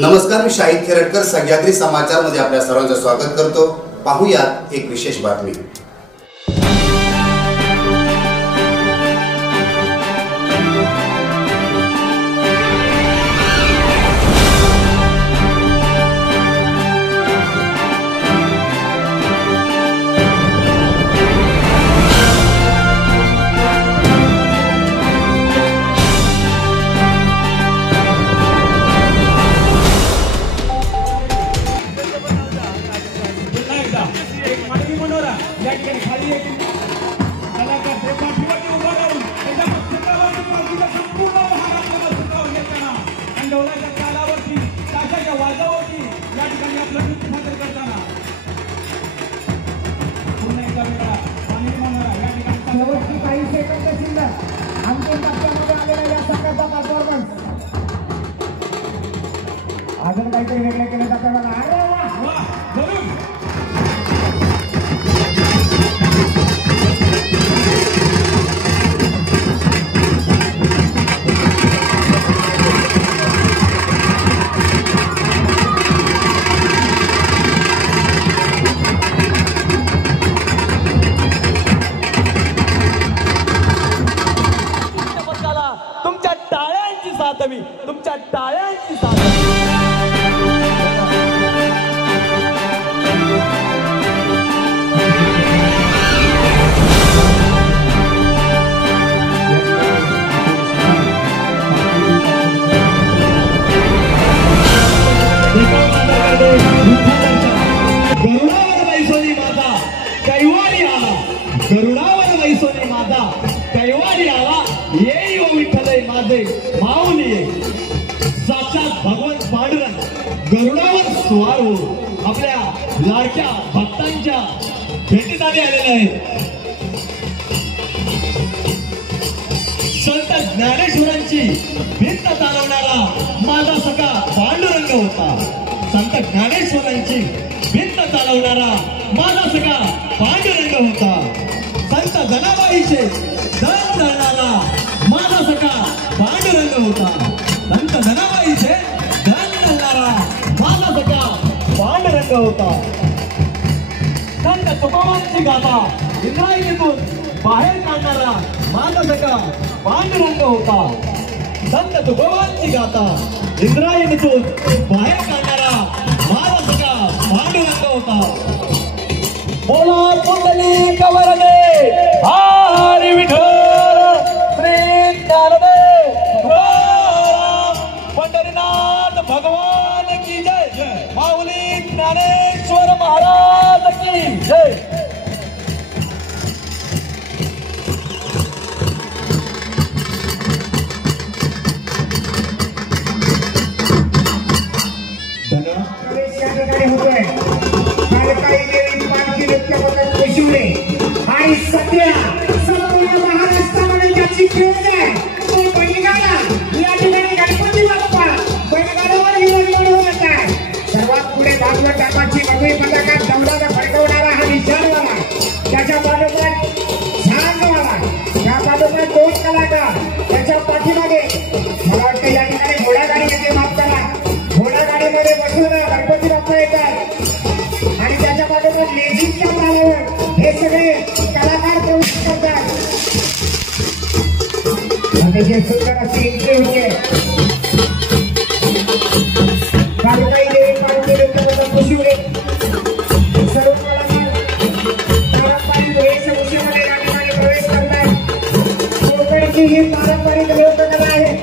नमस्कार, मी शाहिद खेरटकर सह्याद्री समाचार मध्ये आपल्या सर्वांचं स्वागत करतो। पाहूयात एक विशेष बातमी। काही सेकंद शिल्लक अंतिम टप्प्यामध्ये आलेला या संघाचा परफॉर्मन्स अजून काहीतरी वेगळे केले जाते बघा। अरे वा जरूर तुमच्या टाळ्यांची साथ हवी, तुमच्या टाळ्यांची साथ हवी। गरुडावर वैसोनी माता कैवारी आला, गरुडावर वैसोनी माता कैवारी आला, येई ओ विठ्ठल माझे माऊली। साक्षात भगवंत पांडुरंग गरुडावर स्वार हो आपल्या लाडक्या भक्तांच्या भेटीसाठी आलेले आहेत। संत ज्ञानेश्वरांची भिंत चालवणारा माझा सखा पांडुरंग होता। संत ज्ञानेश्वरांची भिंत चालवणारा माझा सखा पांडुरंग होता। संत जनाबाईचे धन धरणारा माझा सखा पांडुरंग होता। संत जनाबाईचे धन धरणारा माझा सखा पांडुरंग होता। संत तुकोबांची गाथा इंद्रायणीतून बाहेर काढणारा माझा सखा पांडुरंग होता। संत तुकोबांची गाथा इंद्रायणीतून बाहेर काढणारा माझा सखा पांडुरंग होता। बोला पुंडलिक वरदे हरी विठ्ठल श्री ज्ञानदेव तुकाराम पंढरीनाथ भगवान की जय। माऊली ज्ञानेश्वर महाराज की जय। आणि सध्या संपूर्ण महाराष्ट्रामध्ये ज्याची क्रेज आहे तो बैलगाडा। या ठिकाणी गणपती बाप्पा बैलगाड्यावर निवडणूक होत आहे। सर्वात पुढे भागवत टाकाची नवी पथकात दौडाला फडकवणारा हा निशाणवाला, त्याच्या पाठोपाठ झांजवाला, या पाठोपाठ दोन कलाकार, त्याच्या पाठीमागे मला वाटतं या ठिकाणी घोडागाडी येते। माफ करा, घोडागाडीमध्ये बसून गणपती बाप्पा येतात आणि त्याच्या पाठोपाठ लेझिमच्या तालावर हे सगळे कलाकार प्रवेश करतात। अतिशय सुंदर अशी एंट्री होते। कालकाई देवी पार्वती नृत्याबद्दल खुशीवले सर्व कलाकार पारंपरिक वेशभूषेमध्ये या ठिकाणी प्रवेश करतात। कोकणची ही पारंपरिक लोककला आहे।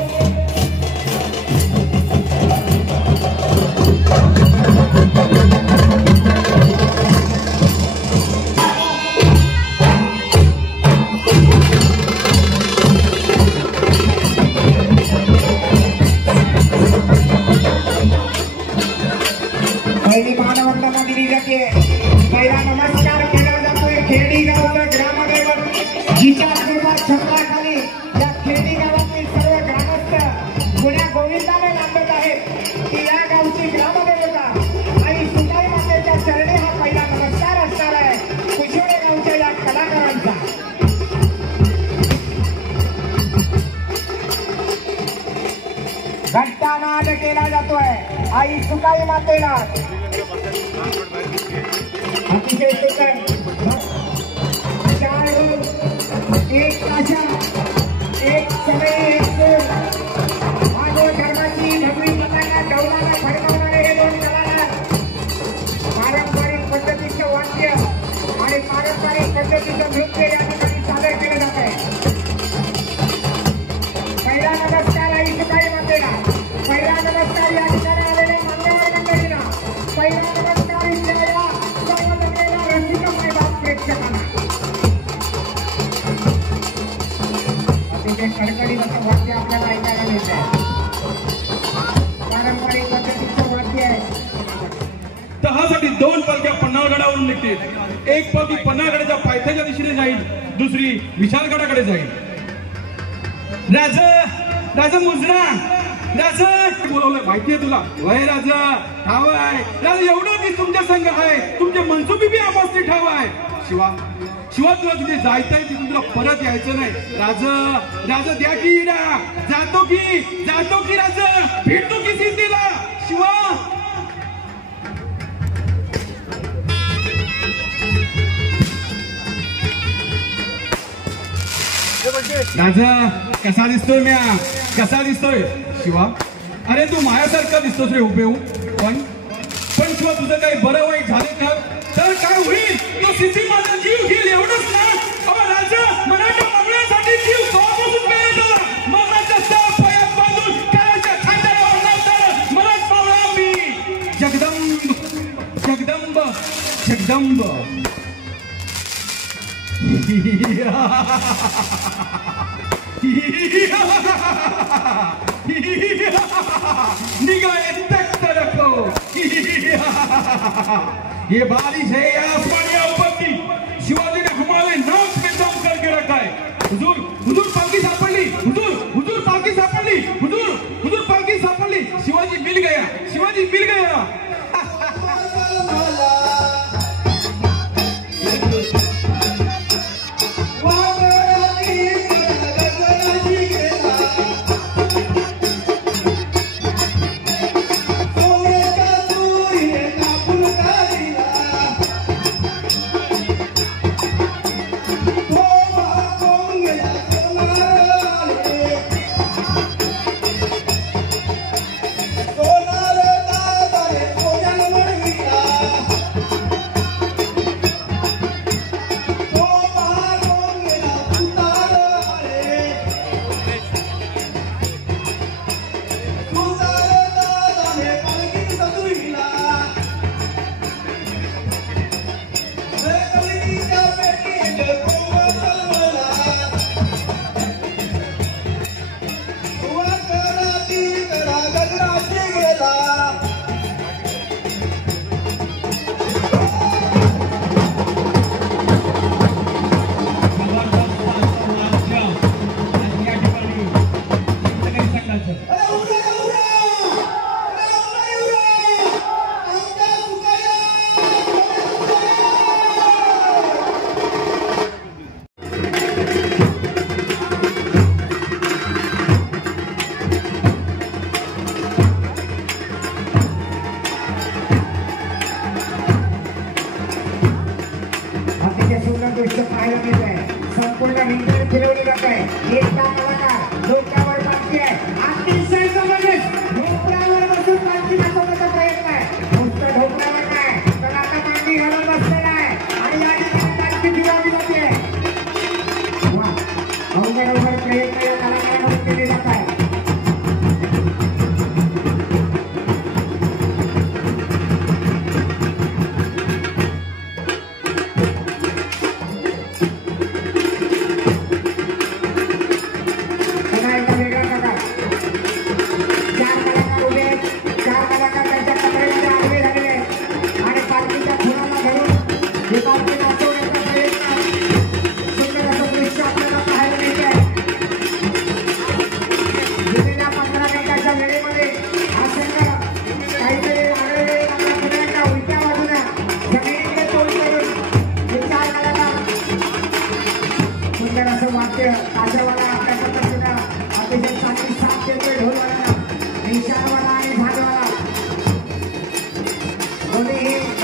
पहिली मानवंदना दिली जाते। पहिला नमस्कार केला जातोय खेडी गावचा ग्रामदैवत जिच्या आशीर्वाद छत्राखाली या खेडी गावातील सर्व ग्रामस्थ गुण्या गोविंदाने नांदत आहेत की या गावची ग्रामदेवता आणि सुताई मातेच्या चरणी हा पहिला नमस्कार असणार आहे कुशोळे गावच्या या कलाकारांचा। घट्टानाद केला जातोय। आई सुकाई मातेला अतिशय सुंदर 4 रूम 1 ताशा 1 समय 1 सूर मानव धर्माची भगवी पताका डौलाला फडकवणारे हे 2 कलाकार पारंपरिक पद्धतीचं वाद्य आणि पारंपरिक पद्धतीचं नृत्य या ठिकाणी सादर केलं जात आहे. पहिला नमस्कार आई सुकाई मातेला. पहिला नमस्कार या ठिकाणी आलेल्या मान्यवर मंडळींना. पहिला नमस्कार इथल्या या सर्व जमलेल्या रसिक मैदान प्रेक्षकांना. अतिशय कडकडीत असं वाद्य आपल्याला ऐकायला मिळत आहे. पारंपरिक पद्धतीचं वाद्य आहे. तहासाठी 2 पालख्या पन्हाळगडावरून निघतील. एक पालखी पन्हाळगडाच्या पायथ्याच्या दिशेने जाईल, दुसरी विशालगडाकडे जाईल. राजा मुजरा राजा बोलवलं माहितीये तुला? वय राजा ठाव आहे राजा, एवढं की तुमच्या संघ आहे, तुमचे मनसुबी बी आपासली ठाव आहे. शिवा तुला तिथे जायचंय, तिथून तुला परत यायचं नाही. राजा द्या की जातो की राजा भेटतो की सिद्धीला. शिवा राजा कसा दिसतोय शिवा? अरे तू माझ्यासारखा दिसतोस रे हुबेहू. पण शिवा तुझं काही बरं वाईट झालं तर काय होईल? तो सिद्धी माझा जीव घेईल एवढंच ना? राजा मराठा मागण्यासाठी जीव कवापासून मिळाला. मनाच्या 6 पायात बांधून काळाच्या खांद्यावर लावताना मराठ मावळा मी. जगदंब निगाहें तख्त रखो. ये बारिश है या आसमानी आपत्ति. शिवाजी ने हमारे नाक में दम करके रखा है. हुजूर पालकी सापडली. हुजूर पालकी सापडली. हुजूर पालकी सापडली. शिवाजी मिल गया. दृश्य पाहायला मिळत आहे. संपूर्ण हिंदू फिरवली जात आहे. एकटा कलाकार डोक्यावर पालखी आहे. अतिशय जबरदस्त ढोकळ्यावर बसून पालखी दाखवण्याचा प्रयत्न आहे. नुसतं ढोकळ्यावर नाही तर आता पालखी घालून बसलेला आहे आणि या ठिकाणी पालखी फिरवली जाते. अवघड प्रयत्न या कलाकारांकडून केले जात आहे.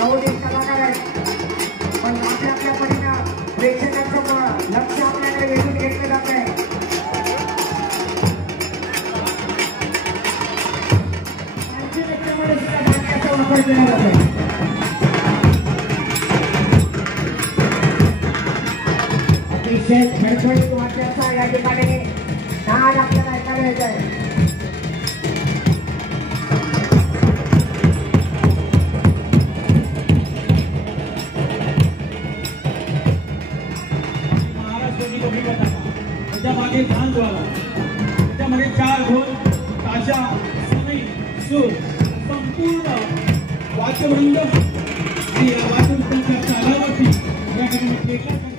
नवोदित कलाकार आहेत, पण आपल्या परीनं प्रेक्षकांचं लक्ष आपल्याकडे वेधून घेतलं जात आहे. त्याच्यामध्ये सुद्धा नाट्याचा वापर केला जातो. अतिशय खडखडीत वाद्याचा या ठिकाणी नाद आपल्याला ऐकायला येत आहे. त्याच्यामागे झांज वाला, त्याच्यामध्ये 4 ढोल, ताशा, सनई, सूर, संपूर्ण वाद्यवृंद आणि या वाद्यवृंदाच्या तालावरती या ठिकाणी